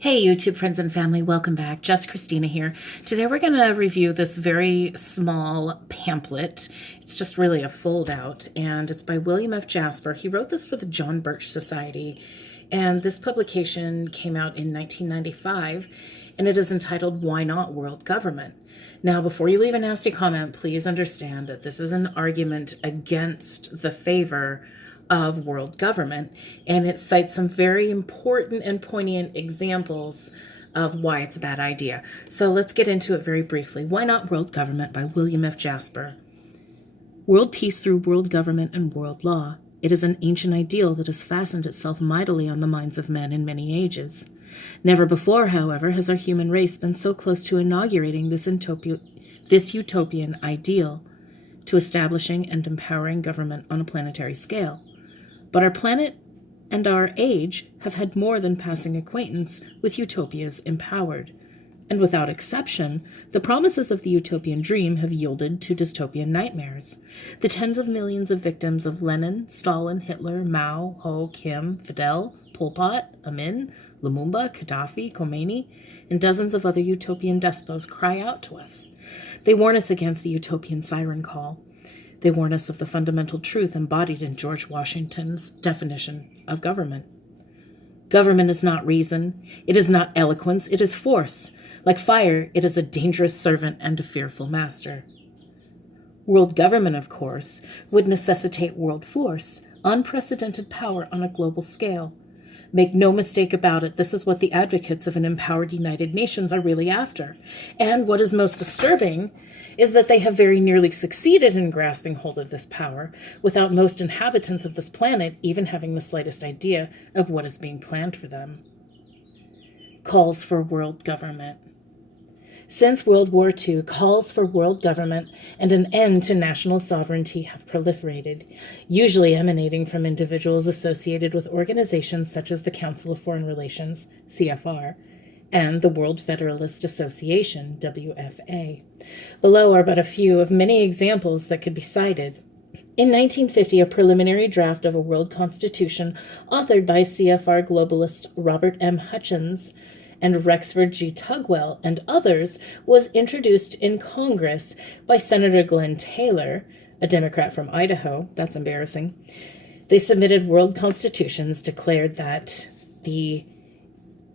Hey YouTube friends and family, welcome back. Just Christina here. Today we're going to review this very small pamphlet. It's just really a fold out, and it's by William F. Jasper. He wrote this for the John Birch Society, and this publication came out in 1995, and it is entitled Why Not World Government? Now, before you leave a nasty comment, please understand that this is an argument against the favor of world government, and it cites some very important and poignant examples of why it's a bad idea. So let's get into it very briefly. Why Not World Government by William F. Jasper. World peace through world government and world law. It is an ancient ideal that has fastened itself mightily on the minds of men in many ages. Never before, however, has our human race been so close to inaugurating this utopian ideal, to establishing and empowering government on a planetary scale. But our planet and our age have had more than passing acquaintance with utopias empowered. And without exception, the promises of the utopian dream have yielded to dystopian nightmares. The tens of millions of victims of Lenin, Stalin, Hitler, Mao, Ho, Kim, Fidel, Pol Pot, Amin, Lumumba, Gaddafi, Khomeini, and dozens of other utopian despots cry out to us. They warn us against the utopian siren call. They warn us of the fundamental truth embodied in George Washington's definition of government. Government is not reason. It is not eloquence. It is force. Like fire, it is a dangerous servant and a fearful master. World government, of course, would necessitate world force, unprecedented power on a global scale. Make no mistake about it, this is what the advocates of an empowered United Nations are really after. And what is most disturbing is that they have very nearly succeeded in grasping hold of this power, without most inhabitants of this planet even having the slightest idea of what is being planned for them. Calls for world government. Since World War II, calls for world government and an end to national sovereignty have proliferated, usually emanating from individuals associated with organizations such as the Council of Foreign Relations, CFR, and the World Federalist Association, WFA. Below are but a few of many examples that could be cited. In 1950, a preliminary draft of a world constitution authored by CFR globalist Robert M. Hutchins and Rexford G. Tugwell and others was introduced in Congress by Senator Glenn Taylor, a Democrat from Idaho. That's embarrassing. They submitted world constitutions, declared that the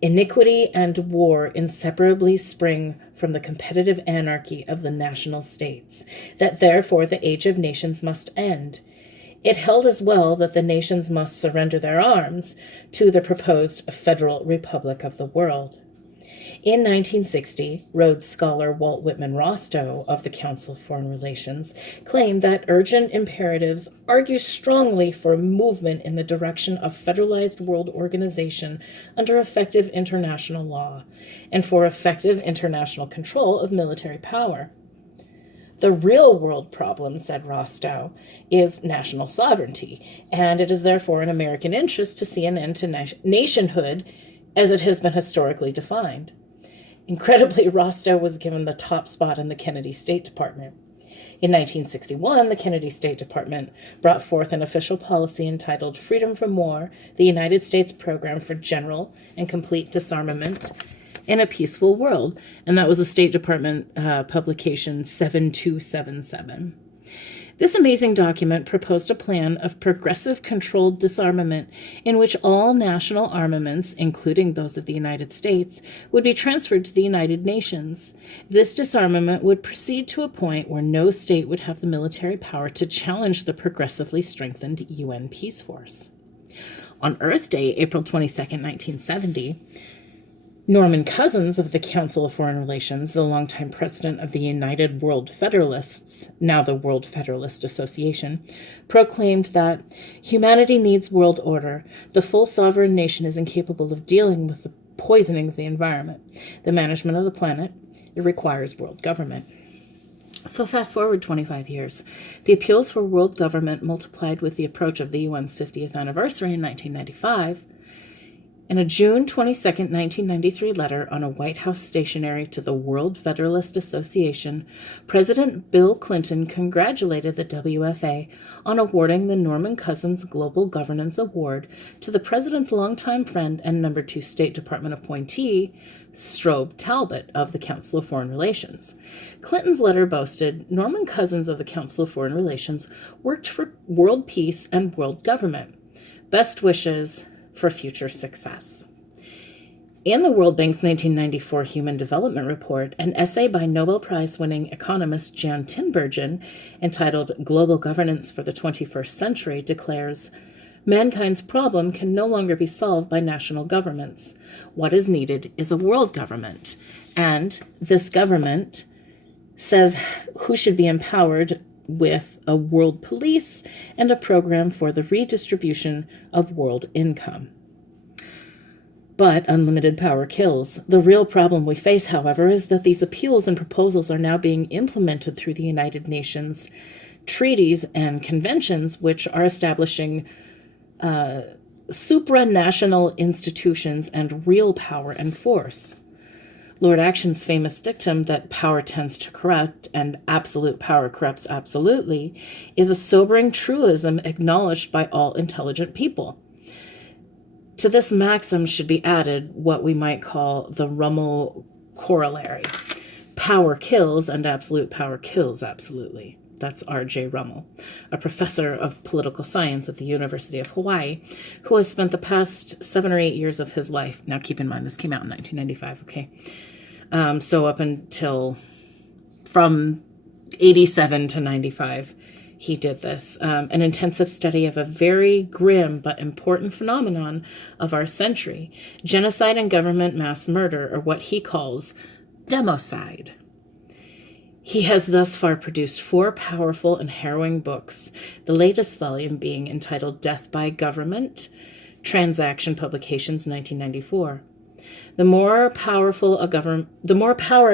iniquity and war inseparably spring from the competitive anarchy of the national states, that therefore the age of nations must end. It held as well that the nations must surrender their arms to the proposed Federal Republic of the world. In 1960, Rhodes scholar Walt Whitman Rostow of the Council of Foreign Relations claimed that urgent imperatives argue strongly for movement in the direction of federalized world organization under effective international law and for effective international control of military power. The real world problem, said Rostow, is national sovereignty, and it is therefore in American interest to see an end to nationhood as it has been historically defined. Incredibly, Rostow was given the top spot in the Kennedy State Department. In 1961, the Kennedy State Department brought forth an official policy entitled Freedom from War, the United States Program for General and Complete Disarmament in a Peaceful World, and that was a State Department publication 7277. This amazing document proposed a plan of progressive controlled disarmament in which all national armaments, including those of the United States, would be transferred to the United Nations. This disarmament would proceed to a point where no state would have the military power to challenge the progressively strengthened UN peace force. On Earth Day, April 22, 1970, Norman Cousins of the Council of Foreign Relations, the longtime president of the United World Federalists, now the World Federalist Association, proclaimed that humanity needs world order. The full sovereign nation is incapable of dealing with the poisoning of the environment, the management of the planet. It requires world government. So fast forward 25 years. The appeals for world government multiplied with the approach of the UN's 50th anniversary in 1995. In a June 22, 1993 letter on a White House stationery to the World Federalist Association, President Bill Clinton congratulated the WFA on awarding the Norman Cousins Global Governance Award to the president's longtime friend and number 2 State Department appointee, Strobe Talbot of the Council of Foreign Relations. Clinton's letter boasted Norman Cousins of the Council of Foreign Relations worked for world peace and world government. Best wishes for future success. In the World Bank's 1994 Human Development Report, an essay by Nobel Prize-winning economist Jan Tinbergen entitled Global Governance for the 21st Century declares, mankind's problem can no longer be solved by national governments. What is needed is a world government. And this government says who should be empowered with a world police and a program for the redistribution of world income. But unlimited power kills. The real problem we face, however, is that these appeals and proposals are now being implemented through the United Nations treaties and conventions, which are establishing supranational institutions and real power and force. Lord Acton's famous dictum that power tends to corrupt and absolute power corrupts absolutely is a sobering truism acknowledged by all intelligent people. To this maxim should be added what we might call the Rummel corollary. Power kills and absolute power kills absolutely. That's R.J. Rummel, a professor of political science at the University of Hawaii, who has spent the past 7 or 8 years of his life. Now, keep in mind, this came out in 1995, okay? So up until from 87 to 95, he did this. An intensive study of a very grim but important phenomenon of our century, genocide and government mass murder, or what he calls democide. He has thus far produced 4 powerful and harrowing books, the latest volume being entitled Death by Government, Transaction Publications, 1994. The more power a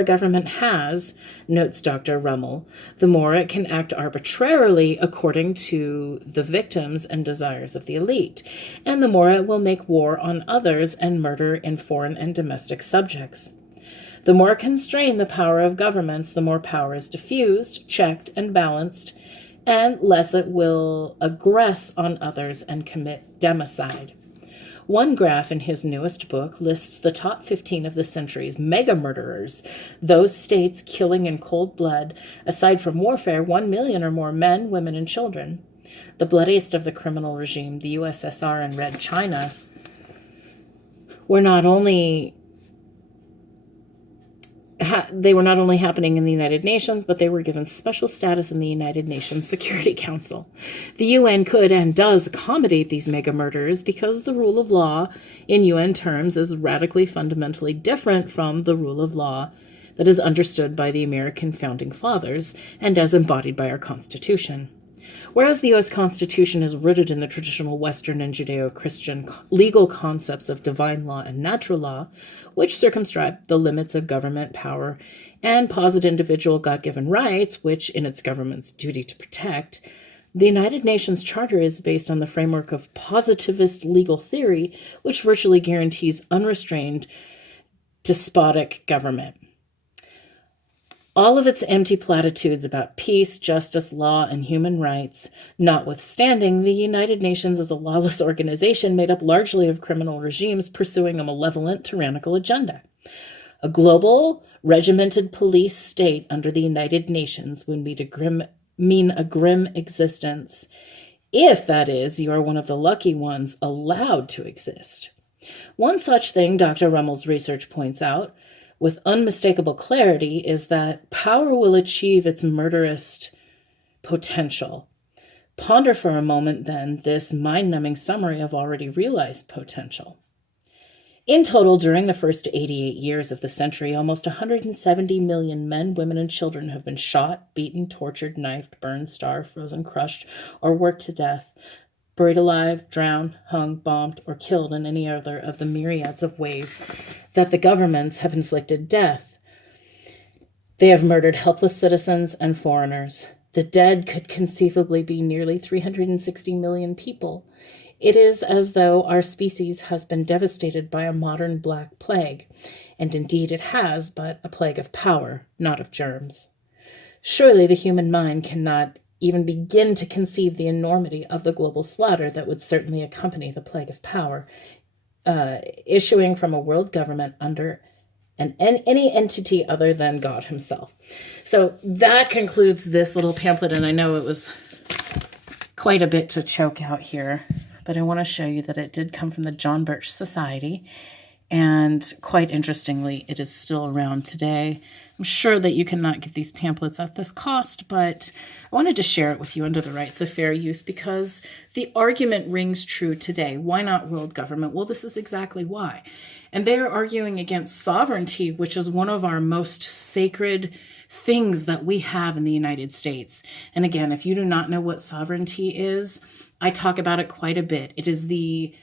government has, notes Dr. Rummel, the more it can act arbitrarily according to the victims and desires of the elite, and the more it will make war on others and murder in foreign and domestic subjects. The more constrained the power of governments, the more power is diffused, checked, and balanced, and less it will aggress on others and commit democide. One graph in his newest book lists the top 15 of the century's mega-murderers, those states killing in cold blood, aside from warfare, 1 million or more men, women, and children. The bloodiest of the criminal regime, the USSR and Red China, were not only happening in the United Nations, but they were given special status in the United Nations Security Council. The UN could and does accommodate these mega murders because the rule of law in UN terms is radically fundamentally different from the rule of law that is understood by the American founding fathers and as embodied by our Constitution. Whereas the U.S. Constitution is rooted in the traditional Western and Judeo-Christian legal concepts of divine law and natural law, which circumscribe the limits of government power and posit individual God-given rights, which in its government's duty to protect, the United Nations Charter is based on the framework of positivist legal theory, which virtually guarantees unrestrained despotic government. All of its empty platitudes about peace, justice, law, and human rights notwithstanding, the United Nations is a lawless organization made up largely of criminal regimes pursuing a malevolent, tyrannical agenda. A global, regimented police state under the United Nations would mean a grim existence, if, that is, you are one of the lucky ones allowed to exist. One such thing, Dr. Rummel's research points out, with unmistakable clarity, is that power will achieve its murderous potential. Ponder for a moment, then, this mind-numbing summary of already realized potential. In total, during the first 88 years of the century, almost 170 million men, women, and children have been shot, beaten, tortured, knifed, burned, starved, frozen, crushed, or worked to death, buried alive, drowned, hung, bombed, or killed in any other of the myriads of ways that the governments have inflicted death. They have murdered helpless citizens and foreigners. The dead could conceivably be nearly 360 million people. It is as though our species has been devastated by a modern black plague, and indeed it has, but a plague of power, not of germs. Surely the human mind cannot even begin to conceive the enormity of the global slaughter that would certainly accompany the plague of power, issuing from a world government under any entity other than God himself. So that concludes this little pamphlet, and I know it was quite a bit to choke out here, but I want to show you that it did come from the John Birch Society, and quite interestingly, it is still around today. I'm sure that you cannot get these pamphlets at this cost, but I wanted to share it with you under the rights of fair use because the argument rings true today. Why not world government? Well, this is exactly why. And they're arguing against sovereignty, which is one of our most sacred things that we have in the United States. And again, if you do not know what sovereignty is, I talk about it quite a bit. It is the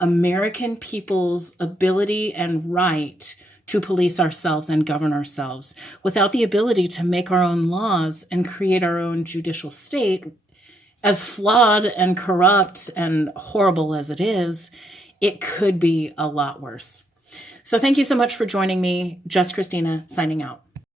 American people's ability and right to police ourselves and govern ourselves. Without the ability to make our own laws and create our own judicial state, as flawed and corrupt and horrible as it is, it could be a lot worse. So thank you so much for joining me. Just Christina signing out.